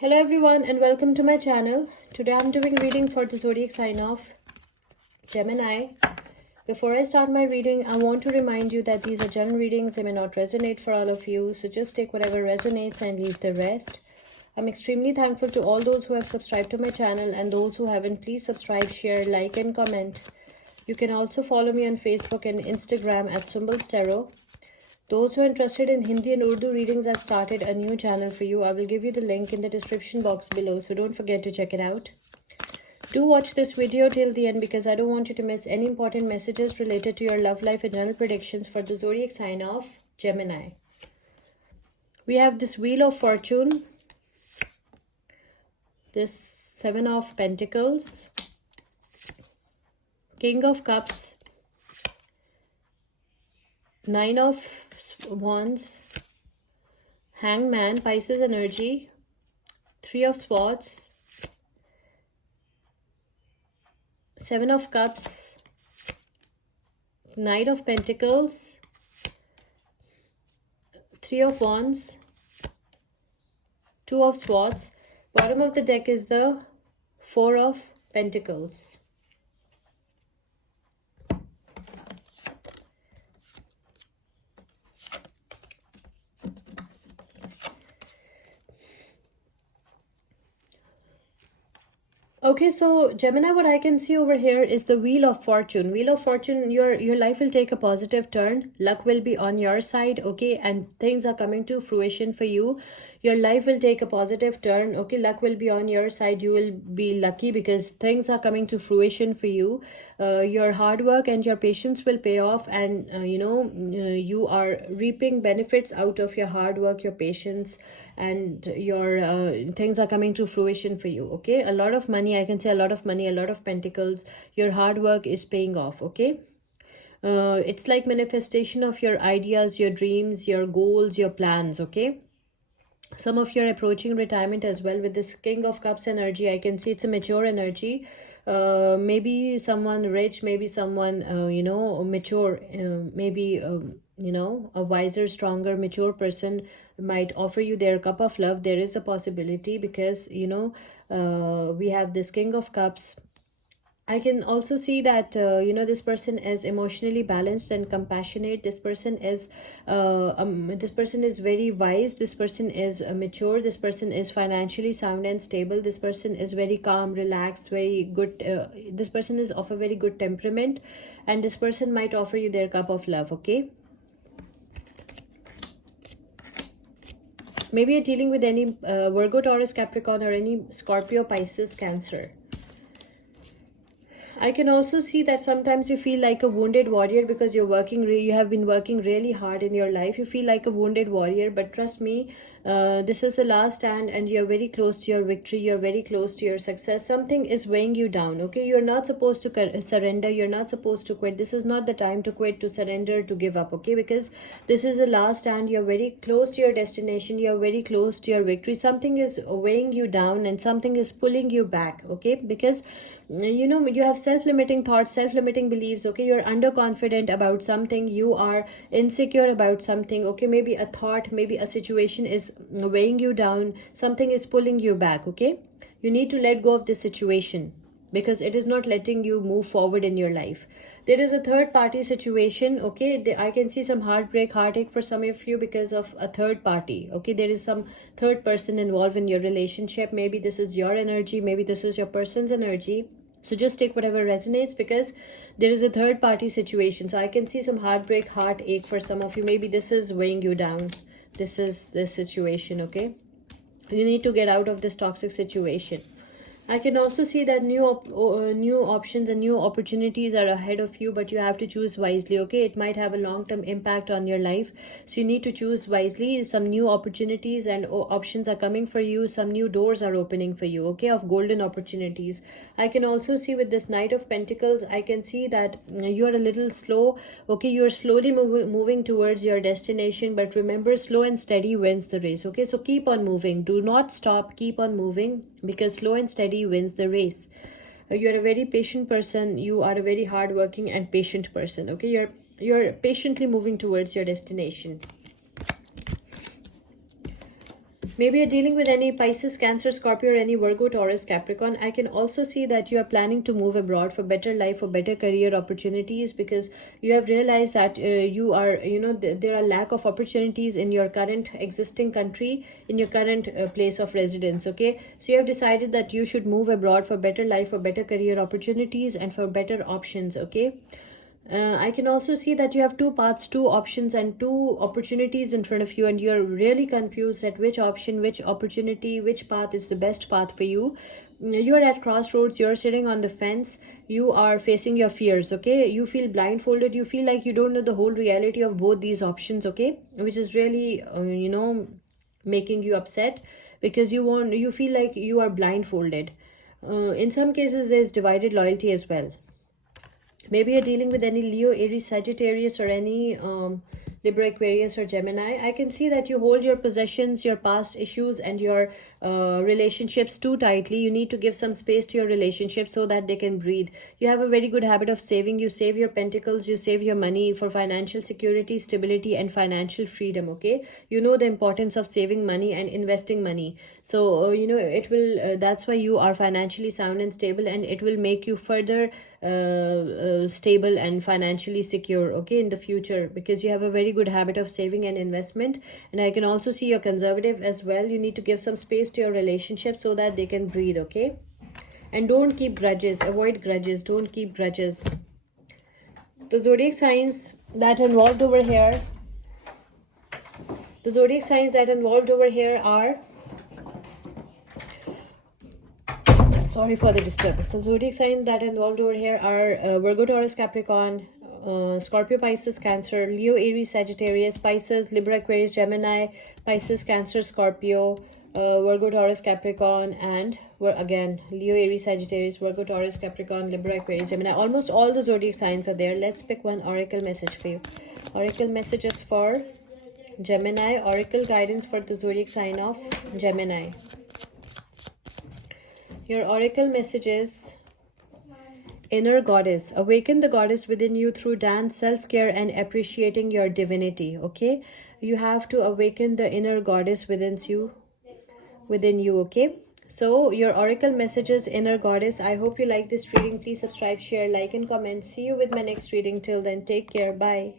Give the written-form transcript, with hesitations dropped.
Hello everyone and welcome to my channel. Today I'm doing reading for the zodiac sign of Gemini. Before I start my reading, I want to remind you that these are general readings. They may not resonate for all of you, so just take whatever resonates and leave the rest. I'm extremely thankful to all those who have subscribed to my channel, and those who haven't, please subscribe, share, like and comment. You can also follow me on Facebook and Instagram at Symbols Tarot. Those who are interested in Hindi and Urdu readings, I've started a new channel for you. I will give you the link in the description box below, so don't forget to check it out. Do watch this video till the end because I don't want you to miss any important messages related to your love life and general predictions for the zodiac sign of Gemini. We have this Wheel of Fortune, this Seven of Pentacles, King of Cups, Nine of Wands, Hangman, Pisces energy, Three of Swords, Seven of Cups, Knight of Pentacles, Three of Wands, Two of Swords. Bottom of the deck is the Four of Pentacles. Okay, so Gemini, what I can see over here is the Wheel of Fortune. Wheel of Fortune, your life will take a positive turn. Luck will be on your side, okay? And things are coming to fruition for you. Your life will take a positive turn, okay? Luck will be on your side. You will be lucky because things are coming to fruition for you. Your hard work and your patience will pay off, and you are reaping benefits out of your hard work, your patience, and your things are coming to fruition for you, okay? A lot of money, I can say a lot of money, a lot of pentacles. Your hard work is paying off, okay? It's like manifestation of your ideas, your dreams, your goals, your plans, okay? Some of you are approaching retirement as well with this King of Cups energy. I can see it's a mature energy. Maybe someone rich, maybe someone mature, maybe a wiser, stronger, mature person might offer you their cup of love. There is a possibility because we have this King of Cups. I can also see that this person is emotionally balanced and compassionate. This person is very wise. This person is mature. This person is financially sound and stable. This person is very calm, relaxed, very good. This person is of a very good temperament, and this person might offer you their cup of love, okay? Maybe you're dealing with any Virgo, Taurus, Capricorn, or any Scorpio, Pisces, Cancer. I can also see that sometimes you feel like a wounded warrior because you have been working really hard in your life. You feel like a wounded warrior, but trust me, this is the last stand and you're very close to your victory. You're very close to your success. Something is weighing you down, okay? You're not supposed to surrender. You're not supposed to quit. This is not the time to quit, to surrender, to give up, okay? Because this is the last stand. You're very close to your destination. You're very close to your victory. Something is weighing you down and something is pulling you back, okay? Because you have self-limiting thoughts, self-limiting beliefs, okay? You're underconfident about something, you are insecure about something, okay? Maybe a thought, maybe a situation is weighing you down, something is pulling you back, okay? You need to let go of this situation because it is not letting you move forward in your life. There is a third party situation, okay? I can see some heartbreak, heartache for some of you because of a third party, okay? There is some third person involved in your relationship. Maybe this is your energy, maybe this is your person's energy. So just take whatever resonates because there is a third party situation. So I can see some heartbreak, heartache for some of you. Maybe this is weighing you down. This is the situation, okay? You need to get out of this toxic situation. I can also see that new options and new opportunities are ahead of you, but you have to choose wisely, okay? It might have a long-term impact on your life, so you need to choose wisely. Some new opportunities and options are coming for you. Some new doors are opening for you, okay, of golden opportunities. I can also see with this Knight of Pentacles, I can see that you are a little slow, okay? You're slowly moving towards your destination, but remember, slow and steady wins the race, okay? So keep on moving. Do not stop. Keep on moving because slow and steady wins the race. You're a very patient person. You are a very hardworking and patient person, okay? You're patiently moving towards your destination. Maybe you're dealing with any Pisces, Cancer, Scorpio, or any Virgo, Taurus, Capricorn. I can also see that you are planning to move abroad for better life, for better career opportunities, because you have realized that you are, there are lack of opportunities in your current existing country, in your current place of residence. Okay, so you have decided that you should move abroad for better life, for better career opportunities, and for better options. Okay. I can also see that you have two paths, two options, and two opportunities in front of you, and you're really confused at which option, which opportunity, which path is the best path for you. You're at crossroads, you're sitting on the fence, you are facing your fears. Okay, you feel blindfolded, you feel like you don't know the whole reality of both these options. Okay, which is really, making you upset because you feel like you are blindfolded. In some cases, there's divided loyalty as well. Maybe you're dealing with any Leo, Aries, Sagittarius, or any Libra, Aquarius, or Gemini. I can see that you hold your possessions, your past issues, and your relationships too tightly. You need to give some space to your relationships so that they can breathe. You have a very good habit of saving. You save your pentacles, you save your money for financial security, stability, and financial freedom. Okay, you know the importance of saving money and investing money. So it will. That's why you are financially sound and stable, and it will make you further stable and financially secure. Okay, in the future, because you have a very good habit of saving and investment. And I can also see you're conservative as well. You need to give some space to your relationship so that they can breathe. Okay, and don't keep grudges, avoid grudges, don't keep grudges. The zodiac signs that involved over here are, sorry for the disturbance. The zodiac signs that involved over here are Virgo, Taurus, Capricorn, Scorpio, Pisces, Cancer, Leo, Aries, Sagittarius, Pisces, Libra, Aquarius, Gemini, Pisces, Cancer, Scorpio, Virgo, Taurus, Capricorn, and again Leo, Aries, Sagittarius, Virgo, Taurus, Capricorn, Libra, Aquarius, Gemini. Almost all the zodiac signs are there. Let's pick one oracle message for you. Oracle messages for Gemini. Oracle guidance for the zodiac sign of Gemini. Your oracle messages: inner goddess. Awaken the goddess within you through dance, self-care, and appreciating your divinity. Okay, you have to awaken the inner goddess within you. Okay, so your oracle messages, inner goddess. I hope you like this reading. Please subscribe, share, like, and comment. See you with my next reading. Till then, take care. Bye.